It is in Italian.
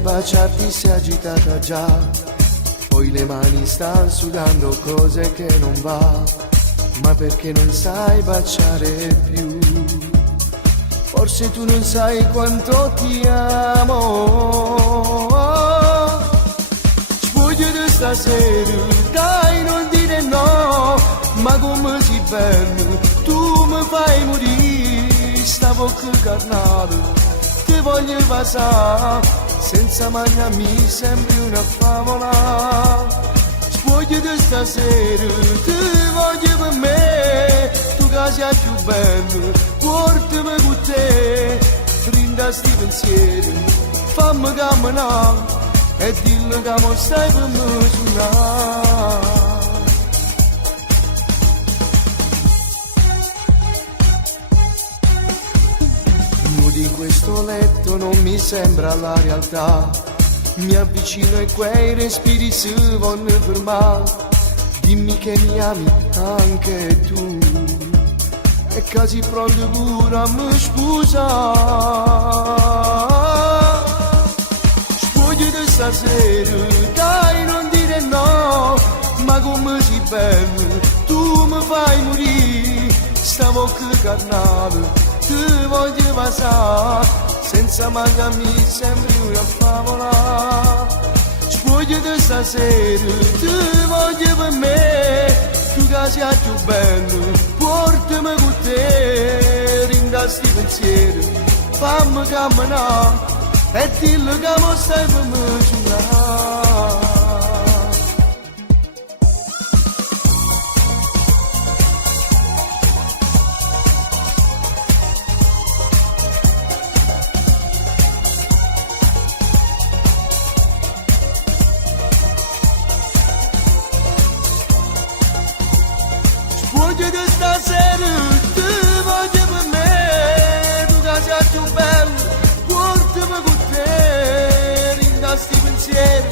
baciarti si è agitata già, poi le mani stanno sudando cose che non va, ma perché non sai baciare più? Forse tu non sai quanto ti amo. Spogliati stasera, dai non dire no, ma come si bello, tu mi fai morire, sta bocca carnale, ti voglio passare, senza mangiarmi sembri una favola. Spogliati stasera, ti voglio per me, tu che sei più bello, portami con te, brinda sti pensieri, fammi camminare e dillo che mo stai per me suonare. Di questo letto non mi sembra la realtà, mi avvicino e quei respiri si vogliono fermare, dimmi che mi ami anche tu, e casi pronto pure a me sposare. Spogliati stasera, dai non dire no, ma come sei bello, tu mi fai morire, sta bocca carnale, ti voglio passare, senza mangiarmi sembri una favola. Spogliati stasera, ti voglio per me, tu che sei più bello, portami con te, rinda sti pensieri, fammi camminare e dillo che mo stai per me suonare. Spogliati stasera, ti voglio per me, tu che sei più bello, portami con te, rinda sti pensieri,